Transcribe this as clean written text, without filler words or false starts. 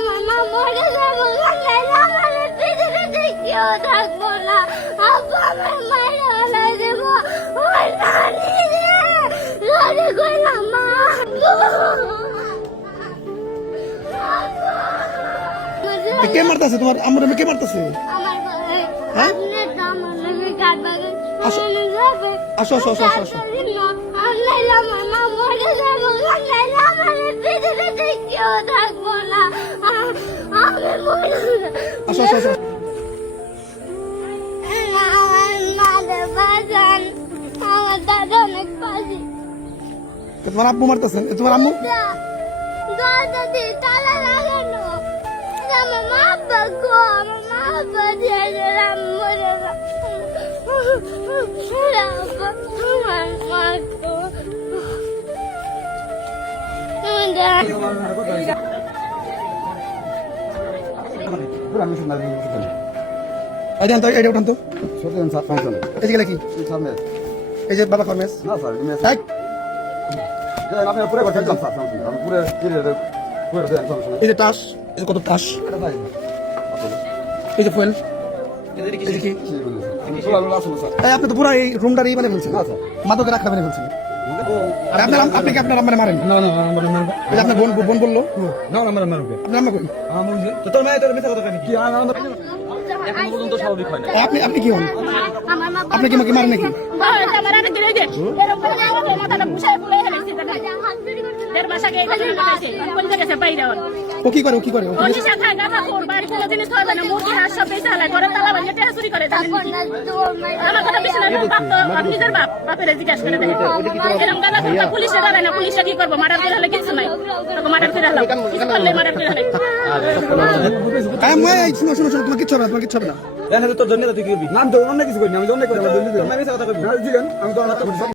আমার মা মরে যাবো নাইলে আমার পৃথিবীতে কেউ থাকবো না। আব্বু আমার মায়ের হলা দেবো ওই নানি রে নানি কইলাম মা কে মারতেছে তোমার আমার কে মারতেছে? আমার ভাই হ্যাঁ? আপনার দাম আমি কাট বাগান আসো। আমি যাবে আসো আসো আসো আসো আসো নাইলে আমার মা মরে যাবো নাইলে আমার পৃথিবীতে কেউ থাকবো না। আমি মরে আসো আসো আসো আমার মাদের বাজান আমার দাদা অনেক পাশে তোমার আব্বু মারতেছে তোমার আম্মু দরজা দিয়ে তালা লাগানো আমার মা আব্বা গো আমার মা আব্বা দিয়ে আমি মরে যাবো আমার মা তো এটা আনতো এটা উঠান তো ফাংশন এই যে কি সামনে এই যে বাবা ফরমেস না স্যার তাই আপনি পুরো কথা দিলাম স্যার আমি পুরো পুরো এই যে টাস এই যে কত টাস এই যে ফুয়েল এই যে কি এই আপনি তো পুরো এই রুমটার এই মানে বলছেন মাদকে রাখা মানে বলছেন আপনার আপনি কি আপনার মানে মারেন না না আমার এই যে আপনার বোন বললো না আমার মারবে আপনার আম্মা কই আমার তো তোর মায়ের তোর মিথ্যা কথা কেন কি এখন পর্যন্ত স্বাভাবিক হয় না আপনি কি হন আমার মা আপনি কি মাকে মারেন নাকি আমার আরেক দিন এই যে এরকম করে মাথাটা বুঝায় বলে হেলেছি তাকে দেড় মাস আগে এটা জন্য বলেছে কোন জায়গায় বাইরে হল ও কি করে ও কি করে ও ও নিশা খায় গাঁথা খোর বাড়ি কোনো জিনিস হয় না মুরগি হাঁস সব বেঁচে হালায় ঘরে তালা ভাঙিয়ে টেহা চুরি করে জানেন কি? আমার কথা বেশি না বাপ তো বাপ নিজের বাপ বাপের জিজ্ঞাসা করে দেখে এরকম গাঁথা খোর পুলিশে দাঁড়ায় না পুলিশে কি করবো মার্ডার করে হলে কিছু নাই তোকে মার্ডার করে হলো কিছু করলে মার্ডার করে হলে শুনো শুনো শুনো তোমার কিচ্ছু হবে না তোমার কিচ্ছু হবে না তোর জন্য তুই কি করবি নাম তো অন্য কিছু করি না আমি অন্য করে আমি তো